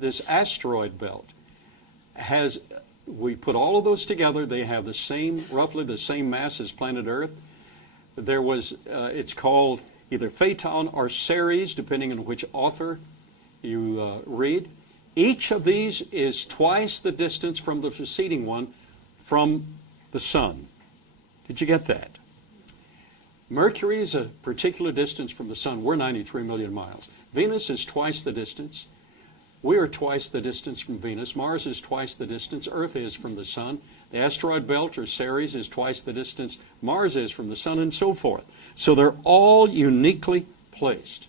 this asteroid belt has, we put all of those together, they have the same, roughly the same mass as planet Earth. There was, it's called either Phaeton or Ceres, depending on which author you read. Each of these is twice the distance from the preceding one from the sun. Did you get that? Mercury is a particular distance from the sun. We're 93 million miles. Venus is twice the distance. We are twice the distance from Venus. Mars is twice the distance Earth is from the sun. The asteroid belt, or Ceres, is twice the distance Mars is from the sun, and so forth. So they're all uniquely placed.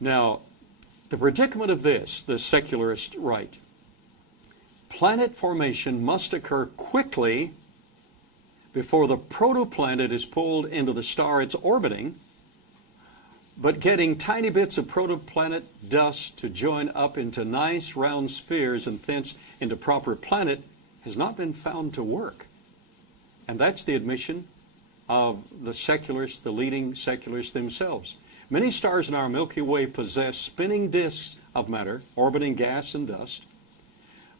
Now, the predicament of this, the secularist right, planet formation must occur quickly before the protoplanet is pulled into the star it's orbiting, but getting tiny bits of protoplanet dust to join up into nice round spheres and thence into proper planet has not been found to work. And that's the admission of the secularists, the leading secularists themselves. Many stars in our Milky Way possess spinning disks of matter, orbiting gas and dust.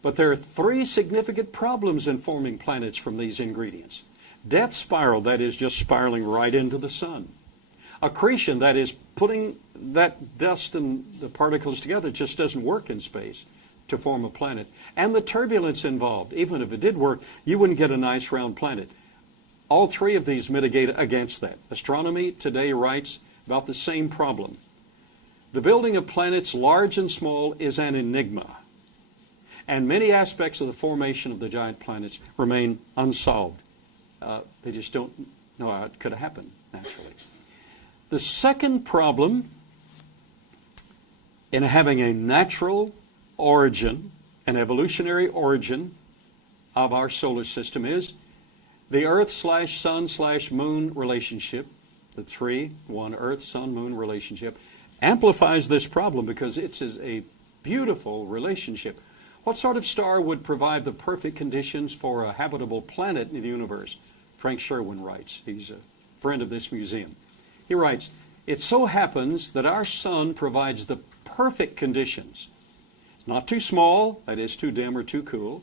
But there are three significant problems in forming planets from these ingredients. Death spiral, that is just spiraling right into the sun. Accretion, that is putting that dust and the particles together, just doesn't work in space to form a planet. And the turbulence involved, even if it did work, you wouldn't get a nice round planet. All three of these mitigate against that. Astronomy today writes about the same problem. The building of planets, large and small, is an enigma. And many aspects of the formation of the giant planets remain unsolved. They just don't know how it could have happened naturally. The second problem in having a natural origin, an evolutionary origin of our solar system is the Earth/Sun/Moon relationship. The 3-1 Earth-Sun-Moon relationship amplifies this problem because it's a beautiful relationship. What sort of star would provide the perfect conditions for a habitable planet in the universe? Frank Sherwin writes. He's a friend of this museum. He writes, "It so happens that our sun provides the perfect conditions. It's not too small, that is too dim or too cool.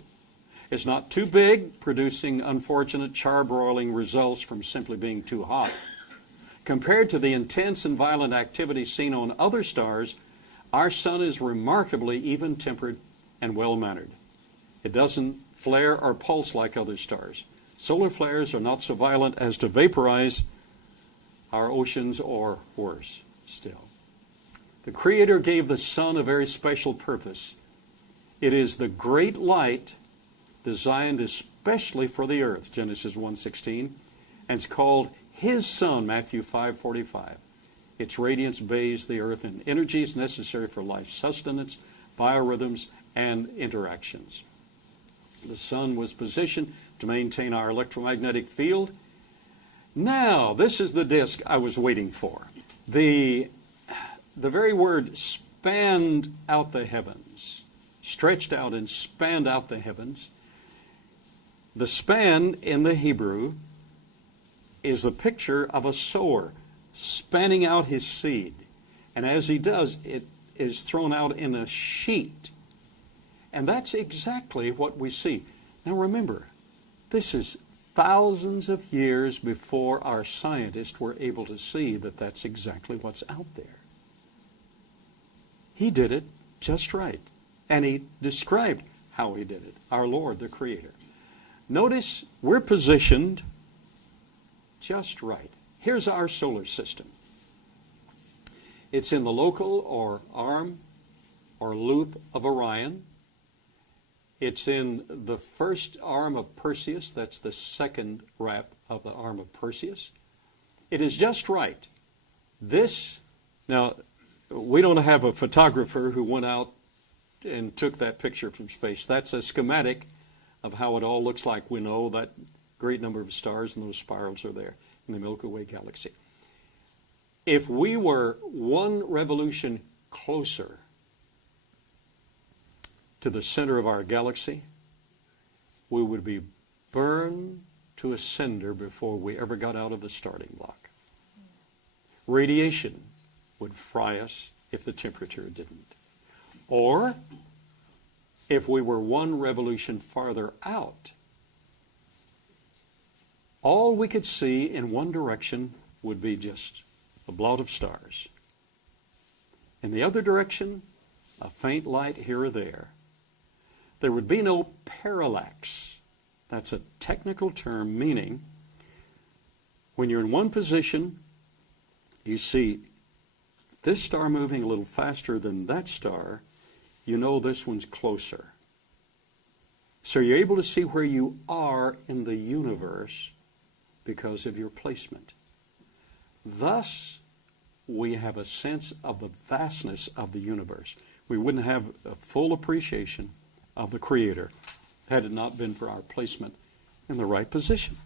It's not too big, producing unfortunate charbroiling results from simply being too hot. Compared to the intense and violent activity seen on other stars, our sun is remarkably even-tempered and well-mannered. It doesn't flare or pulse like other stars. Solar flares are not so violent as to vaporize our oceans or worse still. The Creator gave the sun a very special purpose. It is the great light designed especially for the earth, Genesis 1:16, and it's called His Sun, Matthew 5:45. Its radiance bathes the earth in energies necessary for life sustenance, biorhythms, and interactions. The sun was positioned to maintain our electromagnetic field. Now, this is the disk I was waiting for. The very word spanned out the heavens, stretched out and spanned out the heavens. The span in the Hebrew is a picture of a sower spanning out his seed. And as he does, it is thrown out in a sheet. And that's exactly what we see. Now remember, this is thousands of years before our scientists were able to see that that's exactly what's out there. He did it just right. And he described how he did it, our Lord, the Creator. Notice we're positioned just right. Here's our solar system. It's in the local or arm or loop of Orion. It's in the first arm of Perseus. That's the second wrap of the arm of Perseus. It is just right. This, now, we don't have a photographer who went out and took that picture from space. That's a schematic of how it all looks like. We know that great number of stars and those spirals are there in the Milky Way galaxy. If we were one revolution closer to the center of our galaxy, we would be burned to a cinder before we ever got out of the starting block. Radiation would fry us if the temperature didn't. Or if we were one revolution farther out, all we could see in one direction would be just a blot of stars. In the other direction, a faint light here or there. There would be no parallax. That's a technical term meaning when you're in one position, you see this star moving a little faster than that star, you know this one's closer. So you're able to see where you are in the universe because of your placement. Thus, we have a sense of the vastness of the universe. We wouldn't have a full appreciation of the Creator had it not been for our placement in the right position.